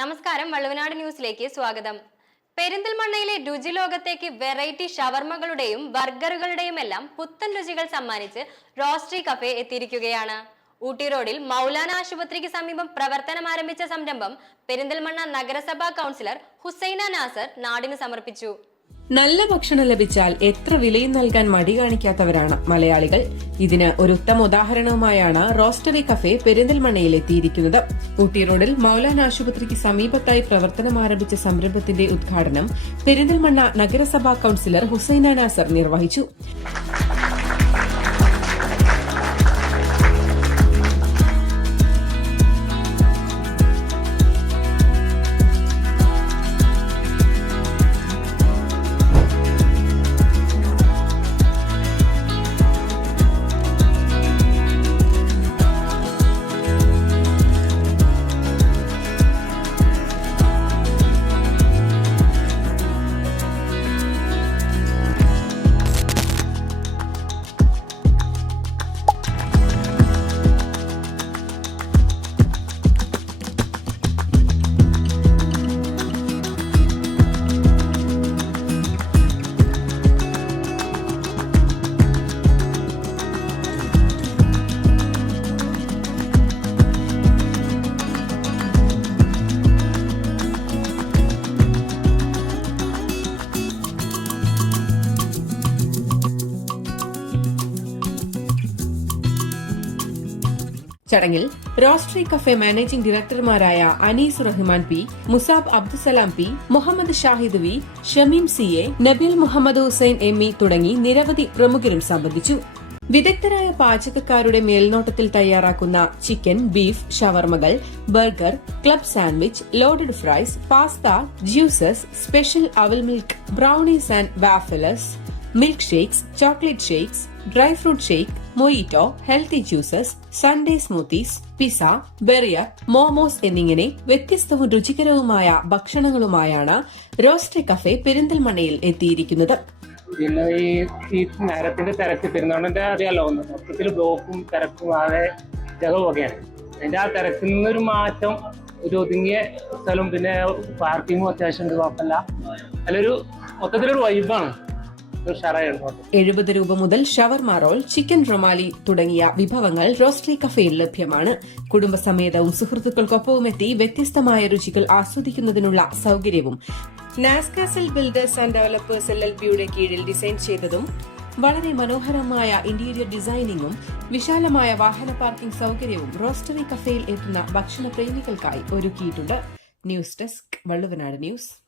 നമസ്കാരം വള്ളുവനാട് ന്യൂസിലേക്ക് സ്വാഗതം. പെരിന്തൽമണ്ണയിലെ രുചി ലോകത്തേക്ക് വെറൈറ്റി ഷവർമകളുടെയും ബർഗറുകളുടെയും എല്ലാം പുത്തൻ രുചികൾ സമ്മാനിച്ച് റോസ്ട്രി കഫേ എത്തിയിരിക്കുകയാണ്. ഊട്ടി റോഡിൽ മൗലാന ആശുപത്രിക്ക് സമീപം പ്രവർത്തനം ആരംഭിച്ച സംരംഭം പെരിന്തൽമണ്ണ നഗരസഭാ കൗൺസിലർ ഹുസൈന നാസർ നാടിന് സമർപ്പിച്ചു. നല്ല ഭക്ഷണം ലഭിച്ചാൽ എത്ര വിലയും നൽകാൻ മടി കാണിക്കാത്തവരാണ് മലയാളികൾ. ഇതിന് ഒരു ഉത്തമ ഉദാഹരണവുമായാണ് റോസ്റ്ററി കഫേ പെരിന്തൽമണ്ണയിൽ എത്തിയിരിക്കുന്നത്. ഊട്ടി റോഡിൽ മൌലാൻ ആശുപത്രിക്ക് സമീപത്തായി പ്രവർത്തനം ആരംഭിച്ച സംരംഭത്തിന്റെ ഉദ്ഘാടനം പെരിന്തൽമണ്ണ നഗരസഭാ കൌൺസിലർ ഹുസൈന നാസർ നിർവഹിച്ചു. ചടങ്ങിൽ roastery cafe managing ഡയറക്ടർമാരായ Anees Rahman P Musab Abdussalam P Muhammad Shahid V Shameem C A Nabil Muhammad Hussain M E തുടങ്ങി നിരവധി പ്രമുഖരും സംബന്ധിച്ചു. വിദഗ്ധരായ പാചകക്കാരുടെ മേൽനോട്ടത്തിൽ തയ്യാറാക്കുന്ന chicken beef ഷവർമകൾ burger club sandwich loaded fries pasta juices special aval milk brownies and waffles milk shakes chocolate shakes dry fruit shake mojito healthy juices sundae smoothies pizza barrier momos എന്നിങ്ങനെ വ്യത്യസ്തവും രുചികരവുമായ ഭക്ഷണങ്ങളുമായാണ് റോസ്റ്ററി കഫേ പെരിന്തൽമണ്ണയിൽ എത്തിയിരിക്കുന്നത്. പിന്നെ ഈ ഈ നേരത്തിന്റെ തിരക്ക് പെരുന്നാളിന്റെ അറിയാലോ മൊത്തത്തിൽ ബ്ലോക്കും തിരക്കും ആകെ ജഗമൊക്കെയാണ് അതിന്റെ ആ തിരക്കിൽ നിന്നൊരു മാറ്റം ഒരു ഒതുങ്ങിയ സ്ഥലം പിന്നെ പാർക്കിങ്ങും അത്യാവശ്യം കുഴപ്പമില്ല. അതിലൊരു മൊത്തത്തിലൊരു വൈബാണ് എഴുപത് രൂപ മുതൽ ഷവർമ റോൾ ചിക്കൻ റൊമാലി തുടങ്ങിയ വിഭവങ്ങൾ റോസ്റ്ററി കഫേയിൽ ലഭ്യമാണ്. കുടുംബസമേതവും സുഹൃത്തുക്കൾക്കൊപ്പവും എത്തി വ്യത്യസ്തമായ രുചികൾ ആസ്വദിക്കുന്നതിനുള്ള സൗകര്യവും. നാസ്കാസൽ builders and developers L L പിയുടെ കീഴിൽ ഡിസൈൻ ചെയ്തതും വളരെ മനോഹരമായ ഇന്റീരിയർ ഡിസൈനിങ്ങും വിശാലമായ വാഹന പാർക്കിംഗ് സൗകര്യവും റോസ്റ്ററി കഫേയിൽ എത്തുന്ന ഭക്ഷണ പ്രേമികൾക്കായി ഒരുക്കിയിട്ടുണ്ട്. News desk Valluvanad news.